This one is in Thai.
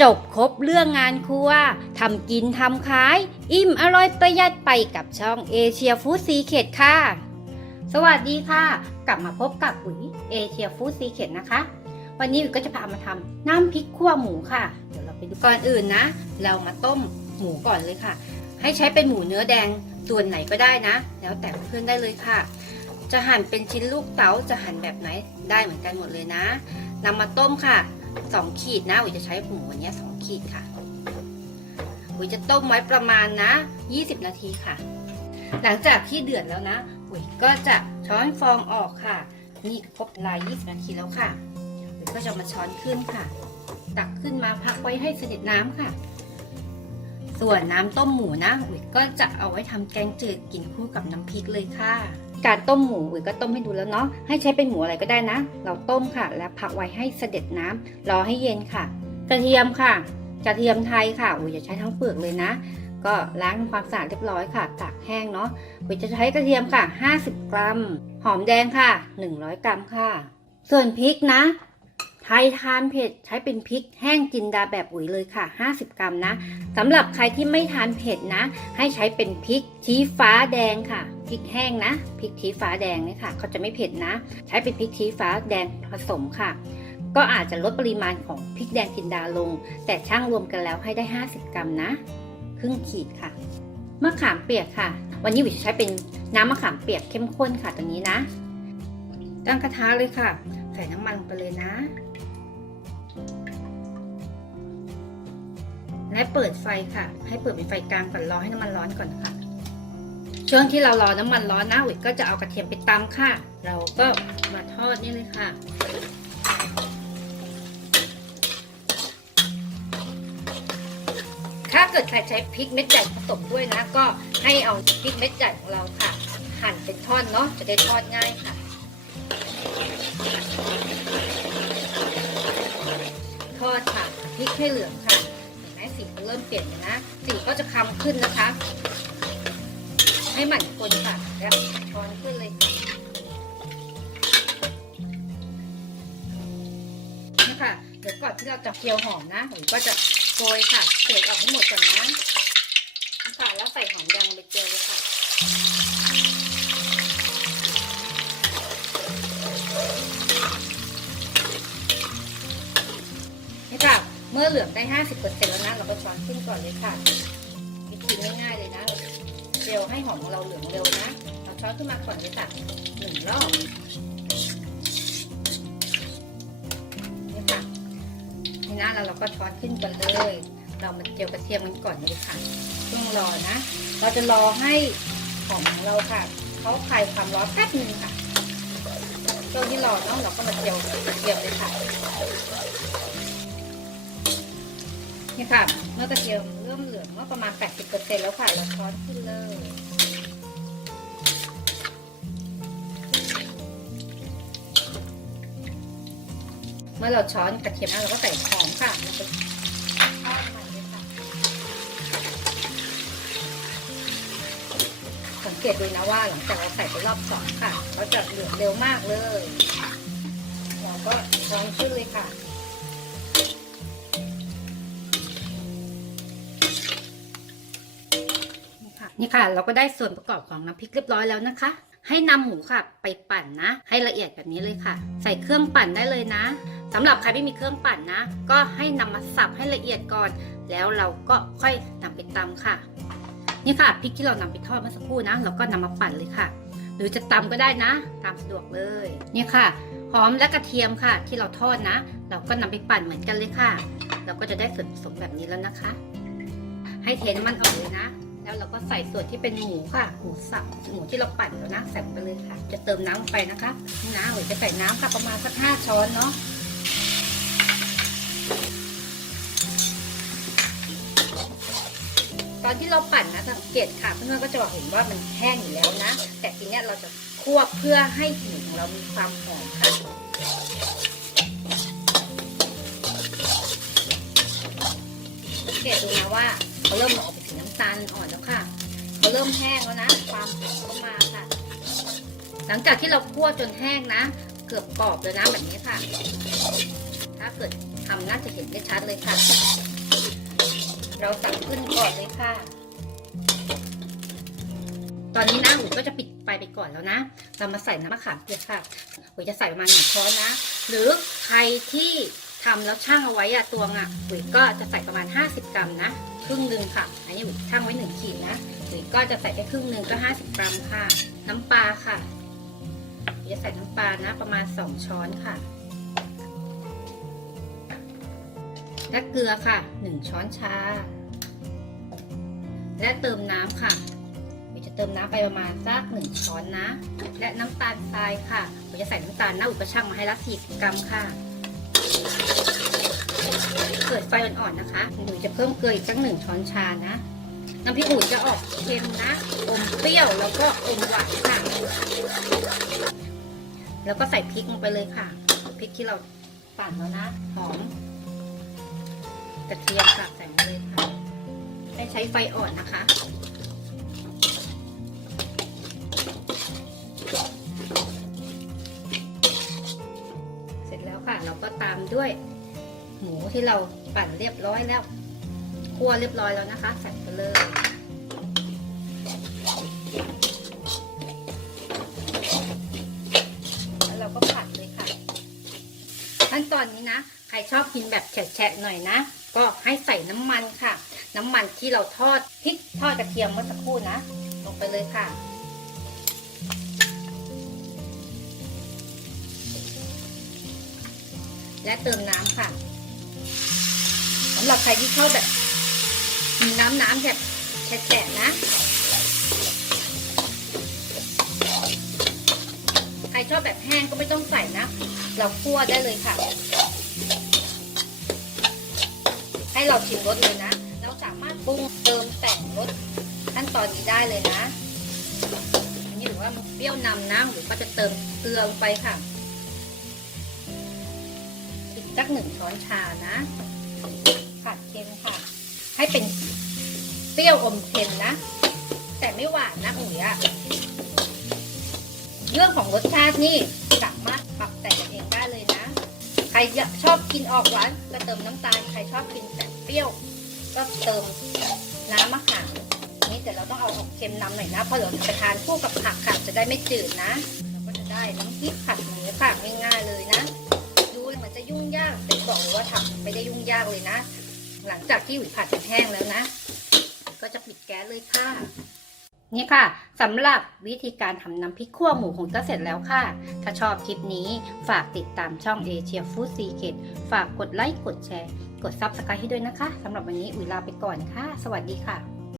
จบครบเรื่องงานครัวทำกินทำขาย อิ่มอร่อยประหยัดไปกับช่องเอเชียฟู้ดซีเคดค่ะ สวัสดีค่ะ กลับมาพบกับอุ๋ยเอเชียฟู้ดซีเคดนะคะ วันนี้อุ๋ยก็จะพามาทำน้ำพริกขั่วหมูค่ะ เดี๋ยวเราไปดูก่อนอื่นนะ เรามาต้มหมูก่อนเลยค่ะ ให้ใช้เป็นหมูเนื้อแดงส่วนไหนก็ได้นะ แล้วแต่เพื่อนได้เลยค่ะ จะหั่นเป็นชิ้นลูกเต๋าจะหั่นแบบไหนได้เหมือนกันหมดเลยนะนำมาต้มค่ะ สองขีดนะอุ๋ยจะใช้หมูวันนี้สองขีดค่ะอุ๋ยจะต้มไว้ประมาณนะ20นาทีค่ะ หลังจากที่เดือดแล้วนะอุ๋ยก็จะช้อนฟองออกค่ะ นี่ครบลาย20นาทีแล้วค่ะอุ๋ยก็จะมาช้อนขึ้นค่ะ ตักขึ้นมาพักไว้ให้เสด็จน้ำค่ะ ส่วนน้ำต้มหมูนะอุ๋ยก็จะเอาไว้ทำแกงจืดกินคู่กับน้ำพริกเลยค่ะ การต้มหมูอุ๋ยก็ต้มให้ดูแล้วเนาะให้ใช้เป็นหมูอะไรก็ได้นะ เราต้มค่ะ แล้วพักไว้ให้เสด็จน้ำรอให้เย็นค่ะ กระเทียมค่ะ กระเทียมไทยค่ะอุ๋ยจะใช้ทั้งเปลือกเลยนะ ก็ล้างความสะอาดเรียบร้อยค่ะ ตากแห้งเนาะอุ๋ยจะใช้กระเทียมค่ะ 50 กรัม หอมแดงค่ะ 100 กรัมค่ะ ส่วนพริกนะไทยทานเผ็ดใช้เป็นพริกแห้งจินดาแบบอุ๋ยเลยค่ะ 50 กรัมนะสำหรับใครที่ไม่ทานเผ็ดนะ ให้ใช้เป็นพริกชี้ฟ้าแดงค่ะ ริกแห้งนะพริกชี้ฟ้าแดงนี่ค่ะเขาจะไม่เผ็ดนะ ใช้เป็นพริกชี้ฟ้าแดงผสมค่ะ ก็อาจจะลดปริมาณของพริกแดงจินดาลง แต่ช่างรวมกันแล้วให้ได้ 50 กรัมนะ ครึ่งขีดค่ะมะขามเปียกค่ะ วันนี้วิวจะใช้เป็นน้ำมะขามเปียกเข้มข้นค่ะตัวนี้นะ ตั้งกระทะเลยค่ะ ใส่น้ำมันลงไปเลยนะ และเปิดไฟค่ะ ให้เปิดเป็นไฟกลางก่อนรอให้น้ำมันร้อนก่อนค่ะ ช่วงที่เรารอน้ำมันร้อนนะวิก็จะเอากระเทียมไปตำค่ะ เราก็มาทอดนี่เลยค่ะถ้าเกิดใครใช้พริกเม็ดใหญ่ผสมด้วยนะ ก็ให้เอาพริกเม็ดใหญ่ของเราค่ะ หั่นเป็นท่อนเนาะจะได้ทอดง่ายค่ะ ทอดค่ะพริกให้เหลืองค่ะเห็นไหมสีเริ่มเปลี่ยนนะสีก็จะคล้ำขึ้นนะคะ ให้หมั่นคนค่ะแล้วช้อนขึ้นเลยค่ะนี่ค่ะ เดี๋ยวก่อนที่เราจะเคี่ยวหอมนะผมก็จะโรยค่ะเศษออกให้หมดก่อนนะนี่ค่ะแล้วใส่หอมแดงไปเจียวเลยค่ะนี่ค่ะ เมื่อเหลืองได้ 50%แล้วนะ เราก็ช้อนขึ้นก่อนเลยค่ะ วิธีง่ายๆเลยนะ เร็วให้หอมของเราเหลืองเร็วนะเราช้อนขึ้นมาก่อนเลยค่ะหนึ่งรอบนี่ค่ะนี่นะแล้วเราก็ช้อนขึ้นก่อนเลย เรามาเจียวกระเทียมกันก่อนเลยค่ะช่วงรอนะ เราจะรอให้หอมของเราค่ะเขาคลายความร้อนแป๊บหนึงค่ะช่วงที่รอเนาะเราก็มาเจียวกระเทียมเลยค่ะ นี่ค่ะเมื่อกระเทียมเริ่มเหลืองเมื่อประมาณ 80%แล้วค่ะเราช้อนขึ้นเลยเมื่อเราช้อนกระเทียมแล้วเราก็ใส่หอมค่ะแล้วก็ทอดมันเลยค่ะสังเกตดูนะว่าหลังจากเราใส่ไปรอบสองค่ะเราจะเหลืองเร็วมากเลย เราก็ช้อนขึ้นเลยค่ะ นี่ค่ะ เราก็ได้ส่วนประกอบของน้ำพริกเรียบร้อยแล้วนะคะ ให้นำหมูค่ะ ไปปั่นนะ ให้ละเอียดแบบนี้เลยค่ะ ใส่เครื่องปั่นได้เลยนะสำหรับใครไม่มีเครื่องปั่นนะ ก็ให้นำมาสับให้ละเอียดก่อน แล้วเราก็ค่อยนำไปตำค่ะ นี่ค่ะพริกที่เรานำไปทอดเมื่อสักครู่นะ เราก็นำมาปั่นเลยค่ะ หรือจะตำก็ได้นะ ตามสะดวกเลย นี่ค่ะหอมและกระเทียมค่ะ ที่เราทอดนะ เราก็นำไปปั่นเหมือนกันเลยค่ะ เราก็จะได้ส่วนผสมแบบนี้แล้วนะคะ ให้เทน้ำมันออกเลยนะ แล้วเราก็ใส่ส่วนที่เป็นหมูค่ะ หมูสับ หมูที่เราปั่นแล้วนะใส่ไปเลยค่ะ จะเติมน้ำลงไปนะคะนี่นะเดี๋ยวจะใส่น้ำค่ะประมาณสักห้าช้อนเนาะ ตอนที่เราปั่นนะสังเกตค่ะเพื่อนๆก็จะบอกเห็นว่ามันแห้งอยู่แล้วนะ แต่ทีเนี้ยเราจะคั่วเพื่อให้หมูของเรามีความหอมค่ะสังเกตดูนะว่าเขาเริ่มออกเป็นสีนาลอ่อนแล้วค่ะเขาเริ่มแห้งแล้วนะ ความหอมก็มาค่ะ หลังจากที่เราคั่วจนแห้งนะ เกือบกรอบเลยนะแบบนี้ค่ะ ถ้าเกิดทำน่าจะเห็นได้ชัดเลยค่ะ เราตักขึ้นก่อนเลยค่ะ ตอนนี้นะอุ๋ยก็จะปิดไฟไปก่อนแล้วนะ เรามาใส่น้ำมะขามเปียกค่ะอุ๋ยจะใส่ประมาณหนึ่งช้อนนะ หรือใครที่ทำแล้วช่างเอาไว้อะตวงอะอุ๋ยก็จะใส่ประมาณ 50 กรัมนะ รึ่งหนึ่งค่ะ อันนี้อุ๋ยช่างไว้หนึ่งขีดนะอุ๋ยก็จะใส่แค่ครึ่งหนึ่งก็ 50 กรัมค่ะ น้ำปลาค่ะจะใส่น้ำปลานะประมาณ 2 ช้อนค่ะ และเกลือค่ะ 1 ช้อนชา และเติมน้ำค่ะจะเติมน้ำไปประมาณสักหนึ่งช้อนนะ และน้ำตาลทรายค่ะอุ๋ยจะใส่น้ำตาลนะอุ๋ยก็ช่างมาให้ละ40กรัมค่ะ เปิดไฟอ่อนๆนะคะอุ๋ยจะเพิ่มเกลืออีกสักหนึ่งช้อนชานะ น้ำพริกอุ๋ยจะออกเค็มนะ อมเปรี้ยวแล้วก็อมหวานค่ะ แล้วก็ใส่พริกลงไปเลยค่ะ พริกที่เราปั่นแล้วนะ หอม กระเทียมค่ะใส่มาเลยค่ะให้ใช้ไฟอ่อนนะคะเสร็จแล้วค่ะ เราก็ตามด้วย หมูที่เราปั่นเรียบร้อยแล้วคั่วเรียบร้อยแล้วนะคะใส่ไปเลยแล้วเราก็ผัดเลยค่ะขั้นตอนนี้นะ ใครชอบกินแบบแฉะๆหน่อยนะ ก็ให้ใส่น้ำมันค่ะ น้ำมันที่เราทอดพริกทอดกระเทียมเมื่อสักครู่นะ ลงไปเลยค่ะและเติมน้ำค่ะำหรับใครที่ชอบแบบมีน้ำน้ำแบบแฉะๆนะ ใครชอบแบบแห้งก็ไม่ต้องใส่นะ เราคั่วได้เลยค่ะ ให้เราชิมรสเลยนะ เราสามารถปรุงเติมแต่งรสขั้นตอนนี้ได้เลยนะ อันนี้หรือว่ามันเปรี้ยวนำนะหรือก็จะเติมเกลือลงไปค่ะอีกสักหนึ่งช้อนชานะ ให้เป็นเปรี้ยวอมเค็มนะ แต่ไม่หวานนะอุ๋ยอะเรื่องของรสชาตินี่สามารถปรับแต่งเองได้เลยนะ ใครชอบกินออกหวานก็เติมน้ำตาล ใครชอบกินแต่เปรี้ยว ก็เติมน้ำมะขามนี่แต่เราต้องเอาออกเค็มนำหน่อยนะเพราะเราจะทานคู่กับผักค่ะจะได้ไม่จืดนะเราก็จะได้น้ำพริกผัดหมูค่ะง่ายๆเลยนะ ดูเหมือนจะยุ่งยากแต่บอกเลยว่าทำไม่ได้ยุ่งยากเลยนะ หลังจากที่หุยผัดจนแห้งแล้วนะ ก็จะปิดแก๊สเลยค่ะ นี่ค่ะสำหรับวิธีการทำน้ำพริกขั่วหมูของก็เสร็จแล้วค่ะ ถ้าชอบคลิปนี้ฝากติดตามช่องเอเชียฟู้ดซีเคฝากกดไลค์กดแชร์ กดซับสไครต์ให้ด้วยนะคะสำหรับวันนี้อุ๋ยลาไปก่อนค่ะ สวัสดีค่ะ